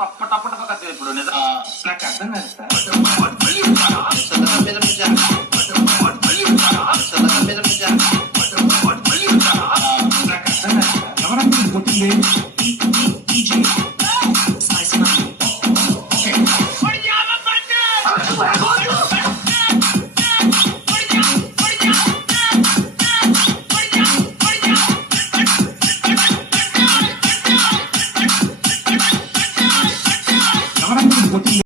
టప్ప ఇప్పుడు నిజం నాకు అర్థం కాదు సార్. నాకు అర్థం కాదు సార్. ఎవరన్నా కొట్టింది